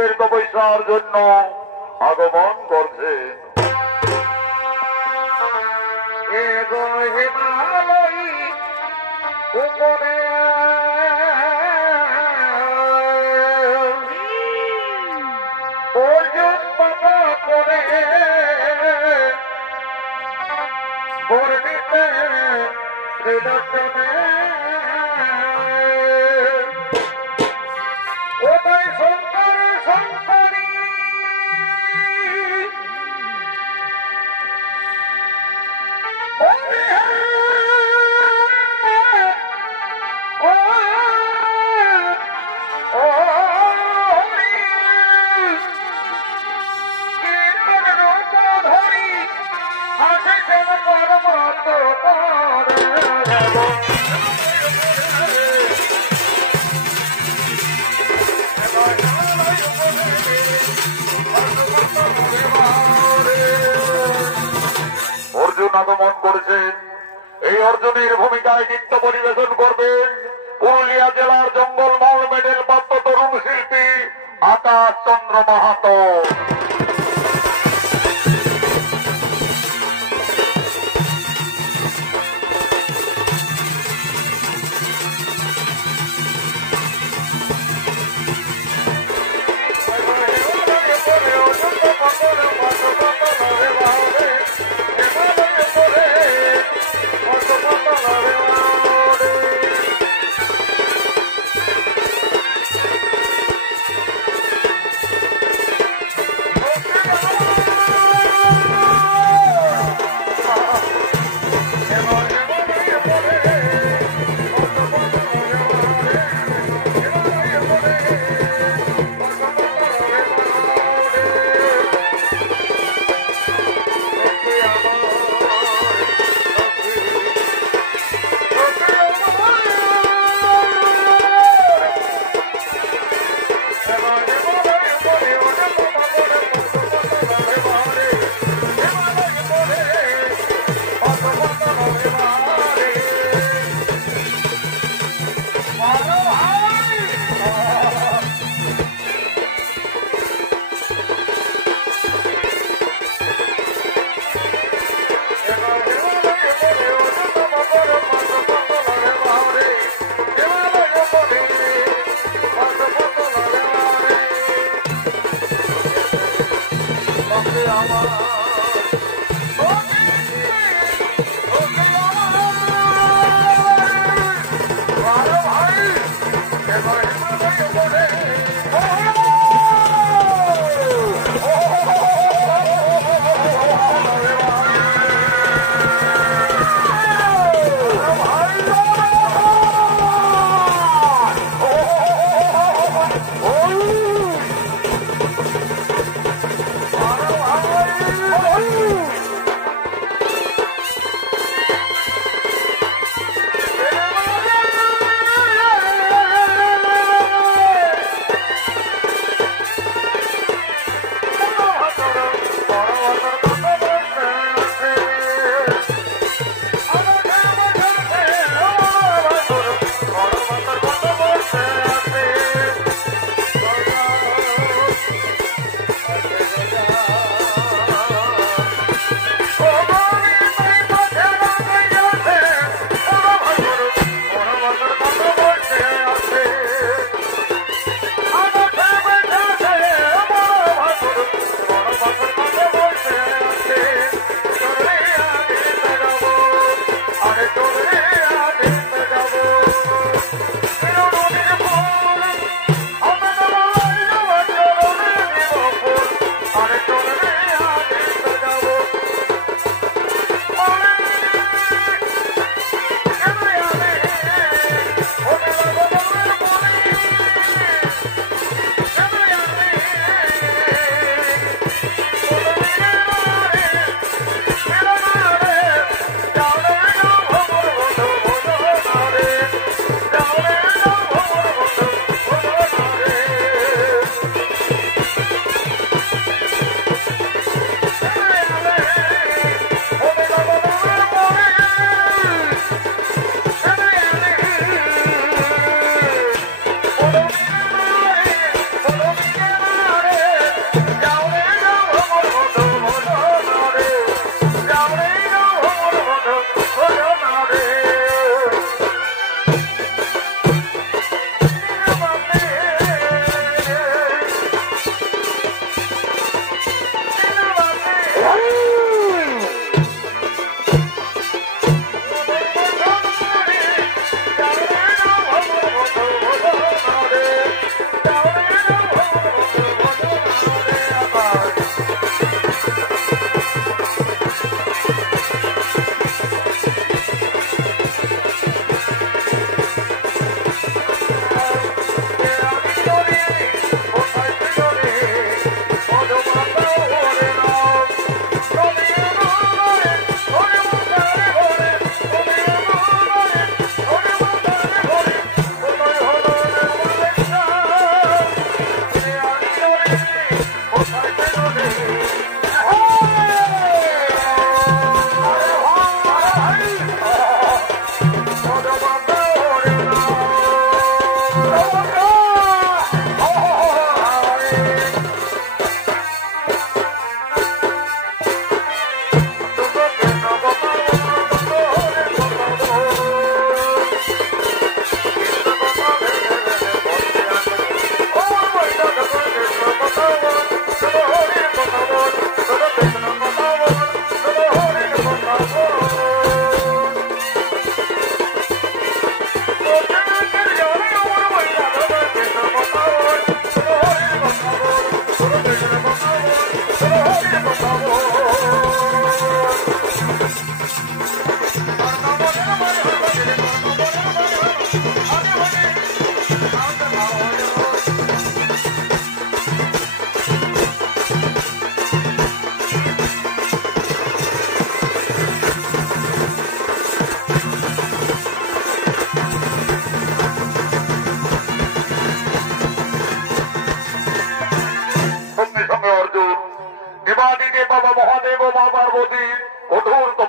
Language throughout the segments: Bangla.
শিবের তপস্যার জন্য আগমন করছেন। হিমালয়ী উপরে অর্জুন বাবা করে বর্ণিতে শ্রীদর্শনে ওটাই শঙ্কর শঙ্করী অর্জুন আগমন করেছেন। এই অর্জুনের ভূমিকায় নৃত্য পরিবেশন করবেন পুরুলিয়া জেলার জঙ্গলমহল মেডেল প্রাপ্ত তরুণ শিল্পী আকাশ চন্দ্র মাহাতো।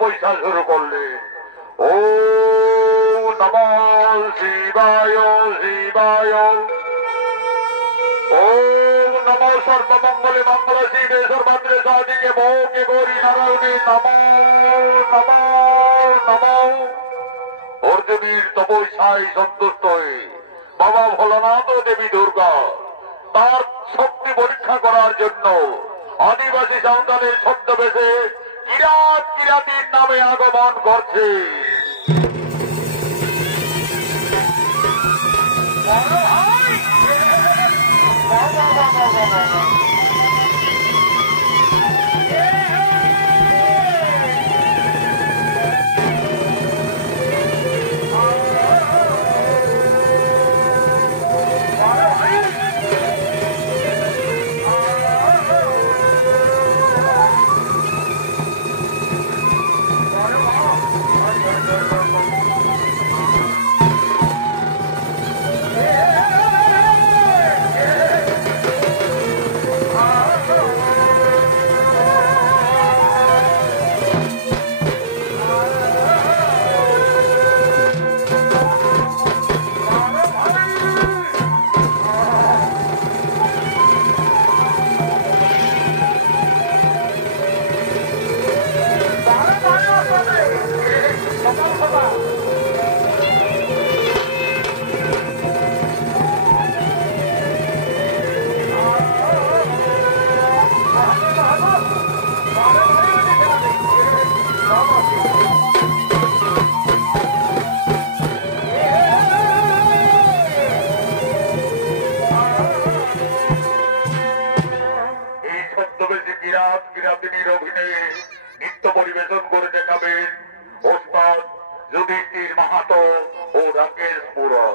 তপস্যা শুরু করলেন। ও নমঃ শিবায় শিবায়, ওম নমঃ সর্বমঙ্গলে মঙ্গল শিবে সর্বত্রে সাধিকে ভোগে গৌরী নারায়ণে নমঃ নমঃ নমঃ। অর্জুনের তপস্যায় সন্তুষ্ট হয়ে বাবা ভোলানাথ ও দেবী দুর্গা তার শক্তি পরীক্ষা করার জন্য আদিবাসী সন্তানের ছদ্মবেশে কিরাত কিরাতির নামে আগমন করছে। নৃত্য পরিবেশন করে দেখাবেন ওস্তাদ যুধিষ্ঠির মাহাতো ও রাকেশ মুরা।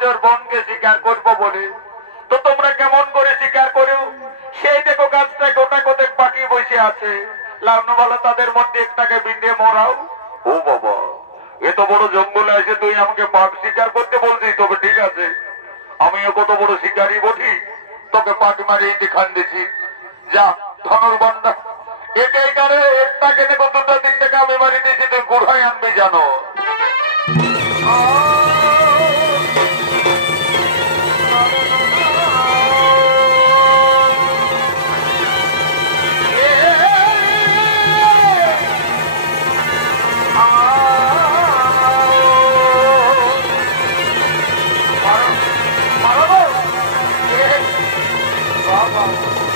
নিজের বোনকে স্বীকার করবো বলে। তো তোমরা কেমন করে স্বীকার করো? সেই দেখো গাছটা গোটা গোটেক পাখি বসে আছে, লাউনওয়ালা তাদের মধ্যে একটাকে বিঁধে মরাও। ও বাবা, এত বড় জঙ্গলে এসে তুই আমাকে বাঘ শিকার করতে বলছিস? তবে ঠিক আছে, আমিও কত বড় শিকারই বটি, তোকে পাখ মারিয়ে দেখান দিছি। যা ধনুর্বন্ধা, এটাই কারে একটাকে দেখো দুটো তিনটাকে আমি মারি দিয়েছি, তুই কোথায় আনবি জানো?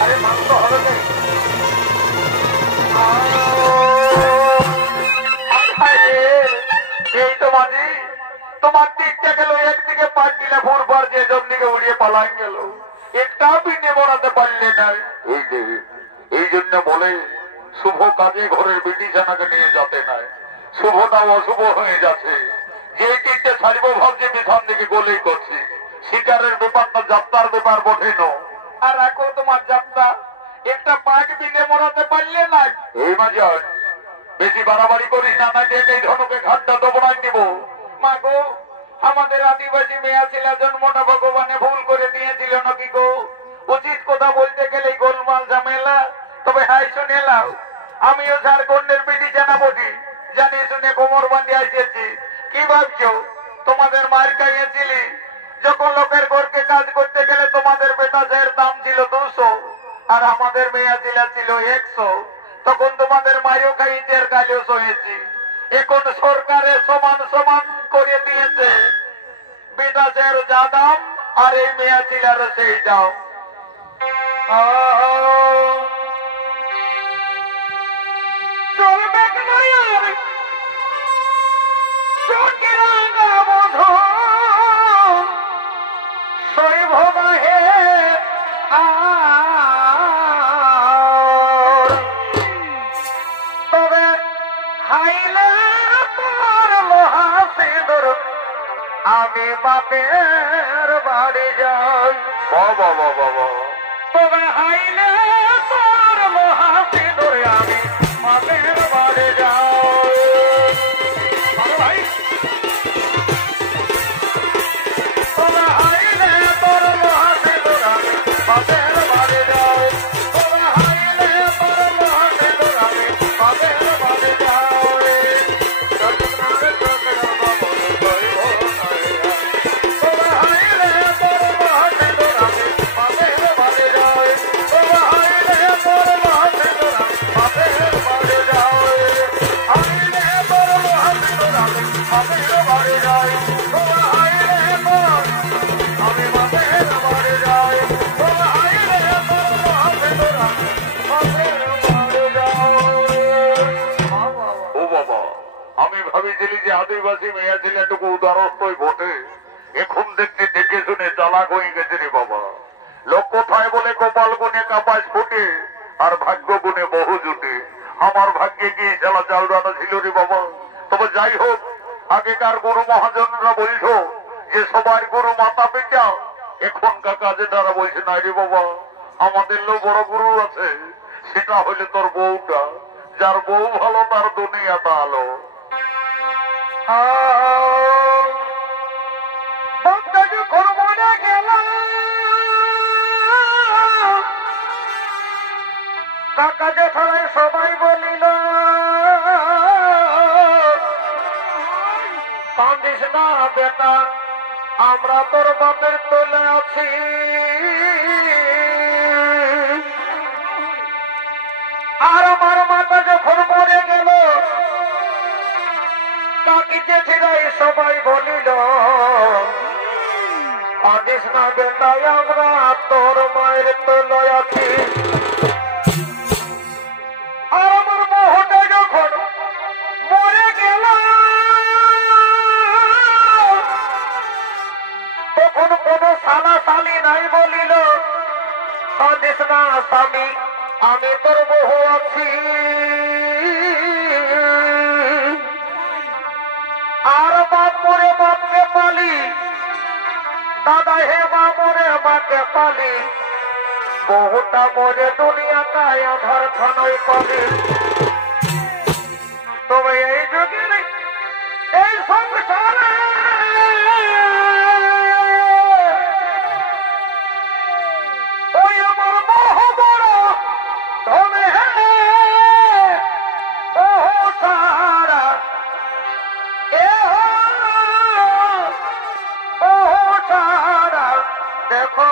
আরে মাংস হবে না। এই তো মাঝি, তোমার দিকটা গেল একদিকে পাঁচ দিলে ভোরবার যে জমদিকে উড়িয়ে পালাই গেল, একটাও পিঠে বড়াতে পারলে না। এই যে এই জন্য বলে শুভ কাজে ঘরের বিটিছানাকে নিয়ে যেতে নাই, শুভটাও অশুভ হয়ে যাচ্ছে। যে তীরটা ছাড়িব ভাবছি পিছন দিকে গোলেই করছি। শিকারের ব্যাপারটা যাত্রার ব্যাপার বটে না। আর রাখো তোমার যাত্রা, একটা পাক পিঠে মরাতে পারলে না। এই মাঝে বেশি বাড়াবাড়ি করিস না, না এই ধনুকে ঘাটটা তো বনাই দিব। মা গো, আমাদের আদিবাসী মেয়া ছিল জন্মটা ভগবানে ভুল করে দিয়েছিল নাকি গো? উচিত কথা বলতে গেলে গোলমাল ঝামেলা। তবে হাই শুনে লাও, আমিও ঝাড়খণ্ডের পিঠি জানা বটি, জানি শুনে কোমর বান্ধি আসিয়েছি। কি ভাবছো তোমাদের মার খাইয়েছিলি? যখন লোকের ঘরকে কাজ করতে গেলে তোমাদের বেটা যের দাম ছিল 200 আর আমাদের মেয়া ছিল 100, তখন তোমাদের মায়েও খাইয়েছে আর গালিও সহেছি। এখন সরকারের সমান সমান করে দিয়েছে, বেটা যের যা দাম আর এই মেয়া ছিল সেই দাম। চলবে নয় চোখের বধ সৈভবা হে তবে হাইলে তোর লোহা সিঁদুর আমি বাপের বাড়ি যাই। বাবা বাবা বাবা, তবে হাইলে তোর লোহা সিঁদুর আমি বাপের বাড়ি যাই। ভাই তবে হাইলে তোর লোহা সিঁদুর আমি বাপের বাড়ি যাই। তবে হাইলে তোর লোহা সিঁদুর আমি বাপের বাড়ি যাই। তবে হাইলে তোর লোহা সিঁদুর আমি বাপের বাড়ি যাই। তবে হাইলে তোর লোহা সিঁদুর আমি বাপের বাড়ি যাই। হাইলে তোর লোহা সিঁদুর আমি বাপের বাড়ি যাই। তবে হাইলে তোর আমি বাপের বাড়ি যাই। তবে হাইলে তোর লোহা সিঁদুর আমি বাপের বাড়ি যাই। ও বাবা, আমি ভাবিছিলি যে আদিবাসী মেয়ে ছেলেটুকু উদারস্থই বটে, এখন দেখতে দেখে শুনে চালাক হয়ে গেছে রে বাবা। লোক কোথায় বলে কপাল গুনে কাপাস ফুটে আর ভাগ্য গুনে বহু জুটে। আমার ভাগ্যে কি খেলা চাউরানো ছিল রে বাবা। তবে যাই হোক, আগেকার গুরু মহাজনরা বলছ যে সবার গুরু মাতা পিতা, এখনকার কাজে তারা বলছে না রে বাবা, আমাদের লোক বড় গুরু আছে, সেটা হলে তোর বউটা। যার বউ ভালো তার দুনিয়াটা আলো। বন্ধু যখন মনে গেল কাকা জেঠারা সবাই বলিল কান্দিস না বেটা, আমরা তোর বাপের তোলে আছি। আর আমার মাতা যখন মরে গেল কাকি জেঠিরাই সবাই বলিল কান্দিস না বেটা, আমরা তোর মায়ের তোলে আছি। আর আমার মোহটা যখন মরে গেল তখন কোন সালা সালি নাই বলিল কান্দিস না স্বামী, আমি তোর বহু আছি। আর বাপ মরে বাপকে পালি দাদা হে মা মোরে মাকে পালি বহুটা মোরে দুনিয়া তাই আধার খানই পালি তবে এই যুগে এই সংসারে ওই আমার বহু বড় ধনে বহু সারা বহু সারা দেখো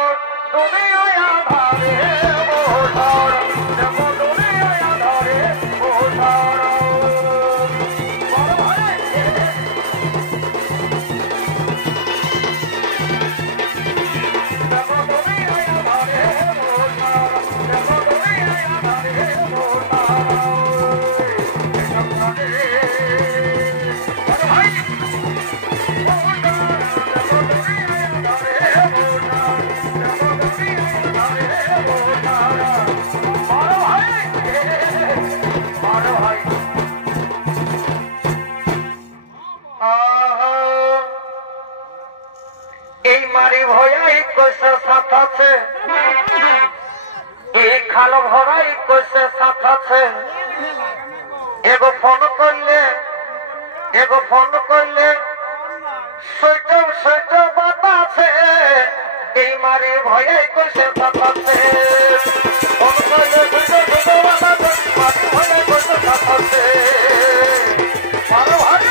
দুনিয়ায় আধারে বহু সারা দেখো দুনিয়ায় আধারে বহু সারা এই মারি ভয়াই কইছে সাথ আছে এই খাল ভরাই কইছে সাথ আছে এগো ফোন করলে সৈট বাতাছে এই মারি ভয়াই কইছে সাথ আছে ফোন করলে সৈট বাতাছে মারি ভয়াই কইছে সাথ আছে মারো ভাই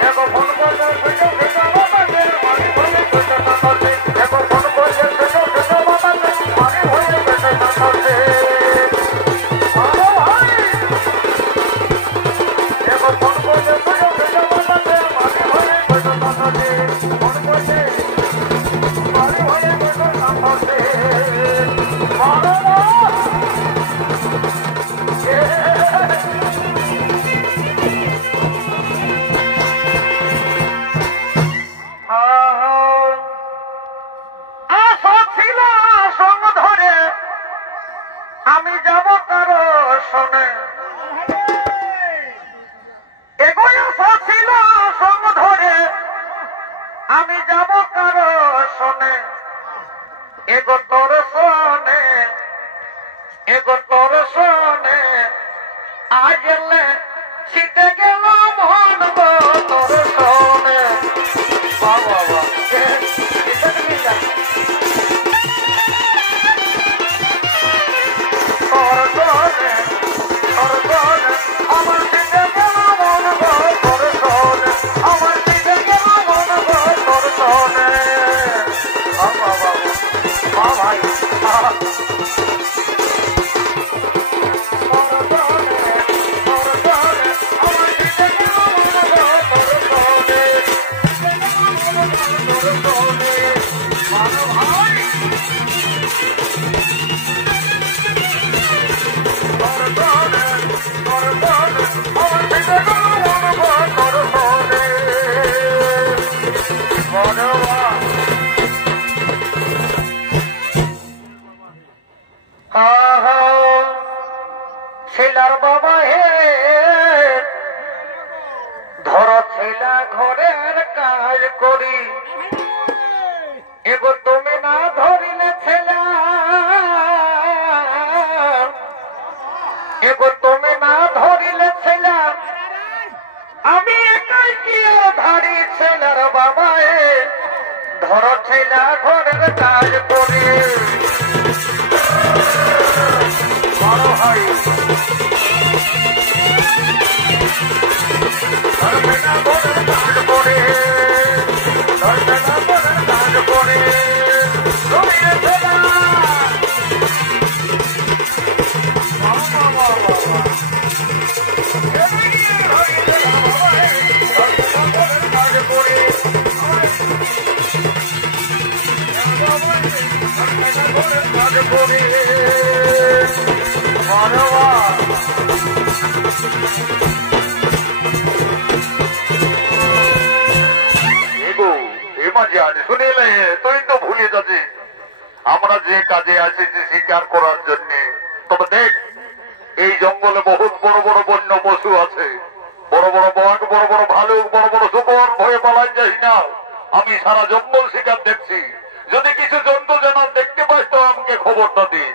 দেখো ফোন করলে সৈট বাতাছে মারি ভয়াই কইছে সাথ আছে দেখো ফোন করলে সৈট বাতাছে মারি ভয়াই কইছে সাথ আছে আমি যাব কারো শোনে এগোয় ছিল সঙ্গ ধরে আমি যাব কারো শোনে এগো তোর শোনে আজ এলে শীতে গেল মন গো তোর শোনে বাবা আমার শীতে গেল মন গো তোর শোনে আমার শীতে গেল মন গো তোর শোনে বাবা ভাই ছেলার বাবা হে ধর ছেলা ঘরের কাজ করি এগো তুমি না ধরিলে ছেলা এগো তুমি না ধরিলে ছেলা আমি একাই কি ধারি ছেলার বাবা হে ধর ছেলা ঘরের কাজ করি বড় ভাই শুনিলে তুই তো ভুলে যাচ্ছি আমরা যে কাজে আসেছি শিকার করার জন্য। তবে দেখ এই জঙ্গলে বহুত বড় বড় বন্য পশু আছে, বড় বড় বাঘ, বড় বড় ভালুক, বড় বড় শুকর, ভয়ে লাইন যাই না, আমি সারা জঙ্গল শিকার দেখছি। যদি কিছু জন্তু জানোয়ার দেখতে পাই তো আমাকে খবরটা দিন।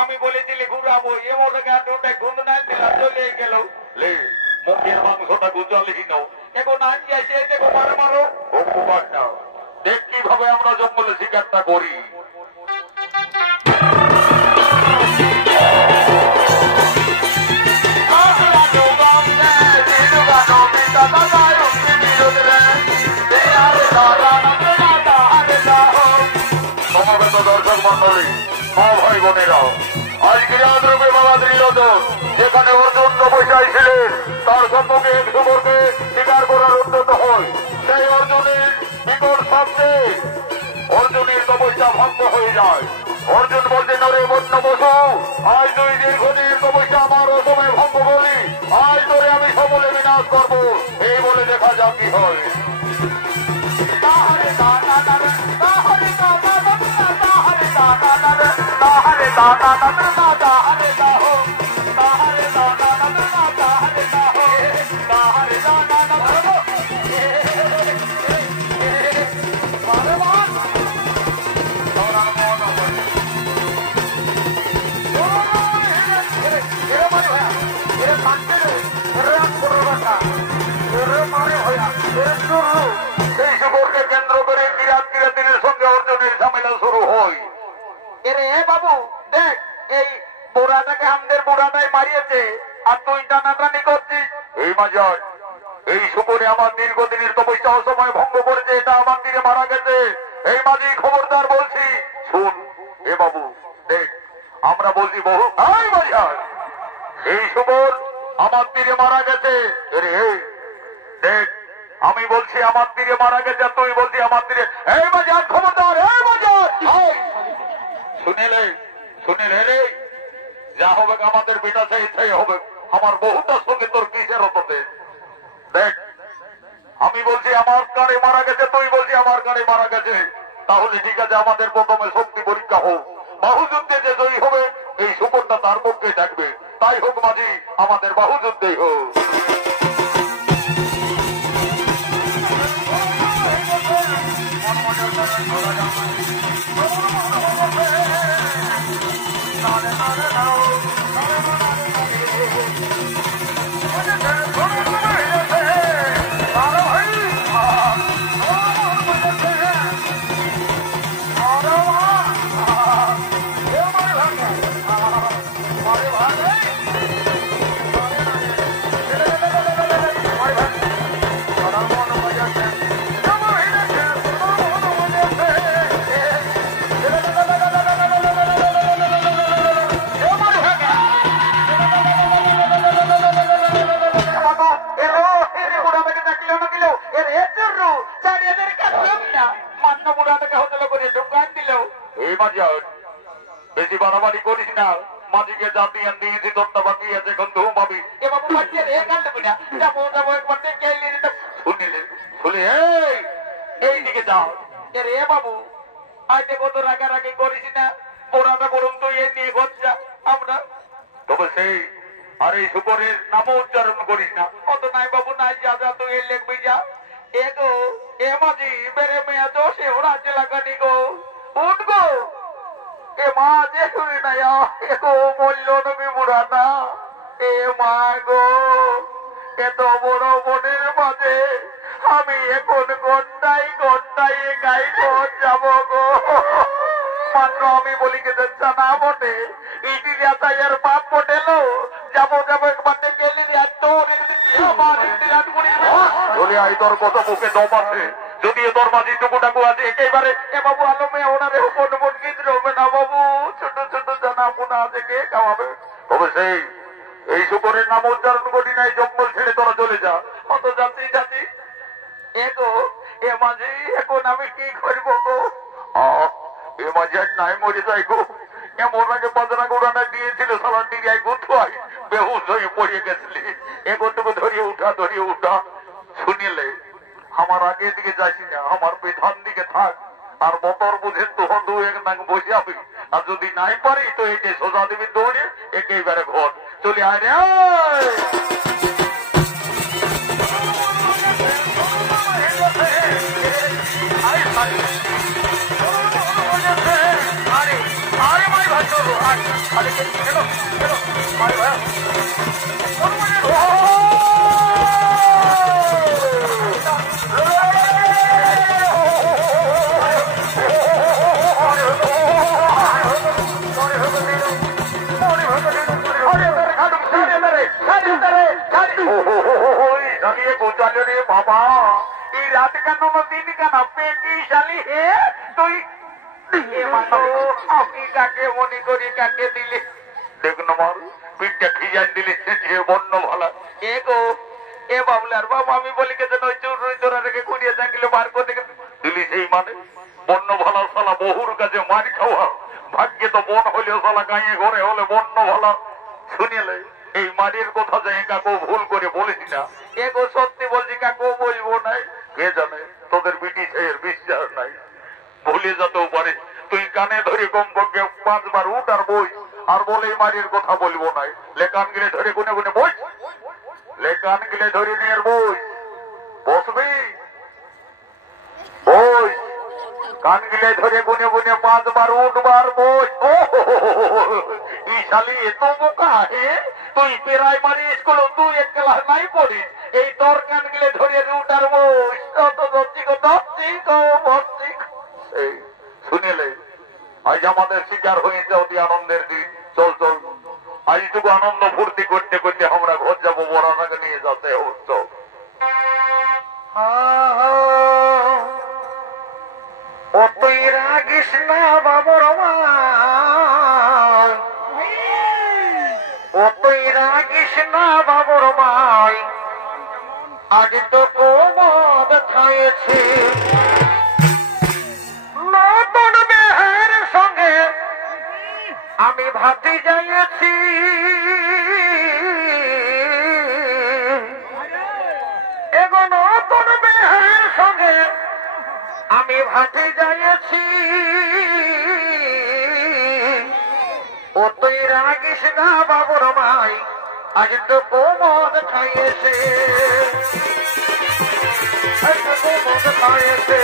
আমি বলেছিলি ঘুরাবো, এমন ঘুম না দিলাম, চলে গেল। মুখের মাংসটা গুজালি নাও, এখন আনছি আসে দেখো মারো মারো। দেখ কিভাবে আমরা জঙ্গলে শিকারটা করি। দর্শক মন্ডলী, মা ভাই বোনেরা, আজকে আদ্রবে বাবা ত্রিলোচন যেখানে অর্জুন তপস্যায় ছিলেন, তার সম্মুখে এক যুবককে শিকার করার উদ্যত হয়। সেই অর্জুনের বিকট শব্দে অর্জুনের তপস্যা ভঙ্গ হয়ে যায়। অর্জুন বলছেন, ওরে বন্য বসু, আজ তুই দীর্ঘদিন তপস্যা আমার অসময়ে ভঙ্গ করি, আজ তোরে আমি সকলে বিনাশ করবো। এই বলে দেখা যাক কি হয়। সেই যুবককে কেন্দ্র করে বিরাট কিরাতিনের সঙ্গে অর্জুনের ঝামেলা শুরু হয়। এরে বাবু দেখ, এই বুড়াটাকে আমাদের বুড়াটাই মারিয়েছে, আর তুই টানাটানি করছিস। এই মাজার, এই সুপরে আমার দীর্ঘদিনের তপস্যা অসময় ভঙ্গ করেছে, এটা আমার তীরে মারা গেছে। এই মাঝি খবরদার বলছি, শুন। এ বাবু দেখ, আমরা বলছি বহু মাজার, এই সুপর আমার তীরে মারা গেছে। এরে দেখ, আমি বলছি আমার তীরে মারা গেছে, তুই বলছি আমার তীরে। এই বাজার খবরদার, এই বাজার শুনিলে শুনিলে রে, যা হবে আমাদের বেটা চাই তাই হবে। আমার বহুটার সঙ্গে তোর কিসের হতে। দেখ, আমি বলছি আমার কানে মারা গেছে, তুই বলছি আমার কানে মারা গেছে। তাহলে ঠিক আছে, আমাদের প্রথমে শক্তি পরীক্ষা হোক। বাহুযুদ্ধে যে জয়ী হবে এই সুপরটা তার পক্ষে থাকবে। তাই হোক মাঝি, আমাদের বাহুযুদ্ধেই হোক। বেশি বাড়াবাড়ি করিস না, মাঝিকে জাতি দিয়েছি, তোরটা বাকি আছে, এখন ধুম পাবি। শুনে এইদিকে যাও। রে বাবু, আজকে কত রাগারাগি করিস না, পোড়াটা বরং তুই এ নিয়ে খরচা আমরা। তবে সেই আর এই সুপরের নামও উচ্চারণ করিস না। কত নাই বাবু নাই, যা যা তুই এ লিখবি যা। এ গো এ মাঝি, বেড়ে মেয়া দোষে ওরা জেলাকানি গো, উঠ গো। এ মা যে তুই না ও বলল নবী বুড়া না এ মা গো এত বড় বনের মাঝে আমি এখন ঘন্টায় ঘন্টায় গাই ঘর যাব গো মাত্র আমি বলি কে যাচ্ছা না বটে ইটি যাতায়ার বাপ বটেলো যাবো যাবো একবার গেলি চলে আই তোর কত মুখে দম আছে যদি এ তোর মাঝি টুকুটাকু আছে একেবারে এ বাবু আলমে ওনারে কোন কোন গীত রবে না বাবু ছোট ছোট জানা পোনা আছে কে খাওয়াবে তবে সেই এই শুকরের নাম উচ্চারণ করি নাই জঙ্গল ছেড়ে তোরা চলে যা অত যাত্রী জাতি এগো এ মাঝি এখন আমি কি করবো গো এ মাঝি আর নাই মরে যাই গো এমন আগে বাজনা গোড়ানা দিয়েছিল সালান ডিরিয়ায় গুথুয়াই বেহুশ হয়ে পড়ে গেছিলি এগোটুকু ধরিয়ে উঠা শুনিলে আমার আগের দিকে যাইছি না আমার পেছন দিকে থাক আর মোটর বুঝে তো দু এক নাক বসে আমি আর যদি নাই পারি তো একে সোজা দিবি দৌড়ে একেবারে ঘর চলে আয় রে বাবা এই রাত কেন দিন কেন পেটি শালি হে তুই আমি কাকে মনে করি কাকে দিলি দেখুন আমার পিঠটা খিজান দিলি বন্য ভালা এ গো এ বাবলার বাবা আমি বলি কে যেন চোরা রেখে কুড়িয়ে থাকলে বার করে দিলি সেই মানে বন্য ভালা সালা বহুর কাছে মার খাওয়া ভাগ্যে তো বন হলেও সালা গাঁয়ে ঘরে হলে বন্য ভালা শুনিলে এই মারির কথা যাই কাকু ভুল করে বলেছি না এগো সত্যি বলছি কাকু বলবো নাই কে জানে তোদের ব্রিটিশের বিশ্বাস নাই ভুলে যেতেও পারে তুই কানে ধরে কমপক্ষে 5 বার উঠ আর বই আর বলে মারির কথা বলবো নাই লেকান গিলে ধরে গুনে গুনে বই লেকান গিলে ধরে নিয়ে বই বসবি বই কান গিলে ধরে গুনে গুনে 5 বার উঠবার বই শালি এত বোকা হে তুই প্রাইমারি স্কুল তুই এক ক্লাস নাই পড়ি এই তোর কান গিলে ধরে উঠার বই শুনিলে আজ আমাদের শিকার হয়েছে অতি আনন্দের দিন চল চল আজটুকু আনন্দ ফুর্তি করতে করতে আমরা ঘর যাবো বড়াটাকে নিয়ে যাতে উৎসব ও তুই রাগিস না বাবর ও তুই রাগিস না বাবর মাই আজ তো কোমদ খাইছে নতুন বেহের সঙ্গে আমি ভাতি যাইছি এগো নতুন বেহের সঙ্গে আমি ভাতি যাইছি ও তুই রাগিস না বাবুর ভাই আজ তো কোমদ খাইয়েছে কোমদ খাইয়েছে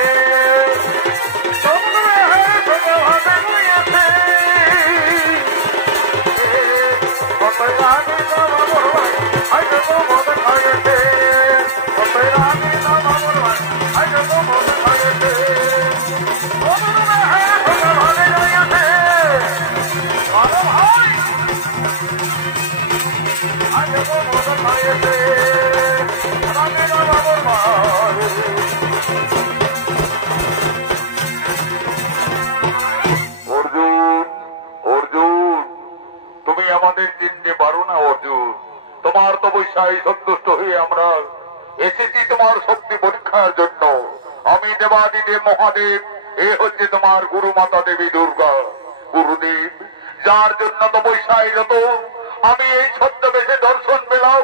তুমি আমাদের চিনতে পারো না অর্জুন তোমার তপস্যায় সন্তুষ্ট হয়ে আমরা এসেছি তোমার শক্তি পরীক্ষার জন্য আমি দেবাদিদেব মহাদেব এ হচ্ছে তোমার গুরু মাতা দেবী দুর্গা গুরুদেব যার জন্য তপস্যায় যত আমি এই ছদ্মবেশে দর্শন পেলাম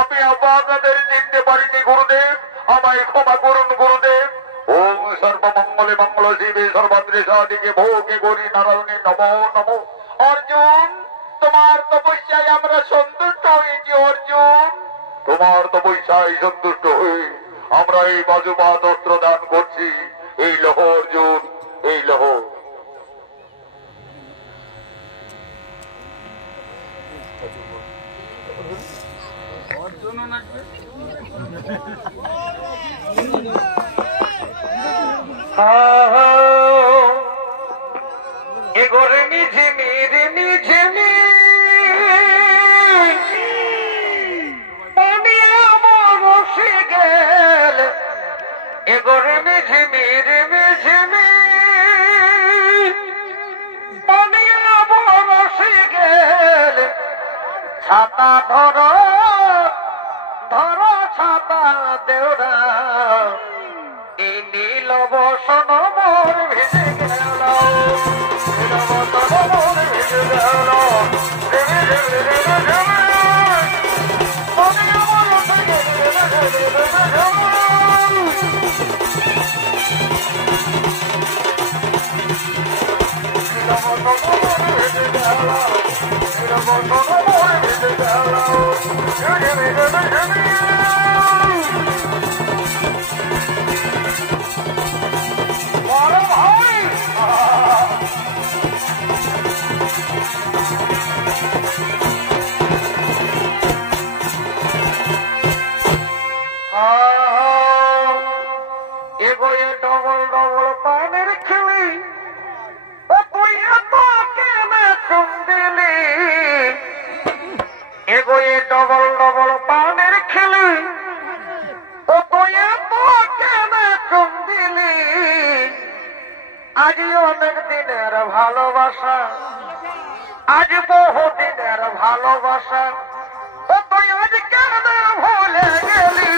আমি আপনাদের চিনতে পারিনি গুরুদেব আমায় ক্ষমা করুন গুরুদেব ওম সর্বমঙ্গলে মঙ্গল শিবে সর্বত্রেশাদিকে ভোগে গৌরী নারায়ণে নমো নমো অর্জুন তোমার তপস্যায় আমরা সন্তুষ্ট হয়েছি অর্জুন তোমার তপস্যায় সন্তুষ্ট হয়ে আমরা এই বাজুপাত অস্ত্র দান করছি এই লহ অর্জুন এই লহ এগোরে নিঝিমি রে নিঝিমি পানিয়া বরসে গেল এগোরে নিঝিমি রে নিঝিমি পানিয়া বরসে গেল ছাতা ধরো ধরো ছাতা দেওরা এই নীল বসন মোর ভেসে গেল ভেসে গেল এগোয়ে ডবল ডবল পানের খেলি ও তুই এত কেনে চুম দিলি এগোয়ে ডবল ডবল পানের খেলি ও তুই এত কেনে চুম দিলি আজ অনেক দিনের ভালোবাসা আজ বহু দিনের ভালোবাসা ও তুই আজ কেন ভুলে গেলি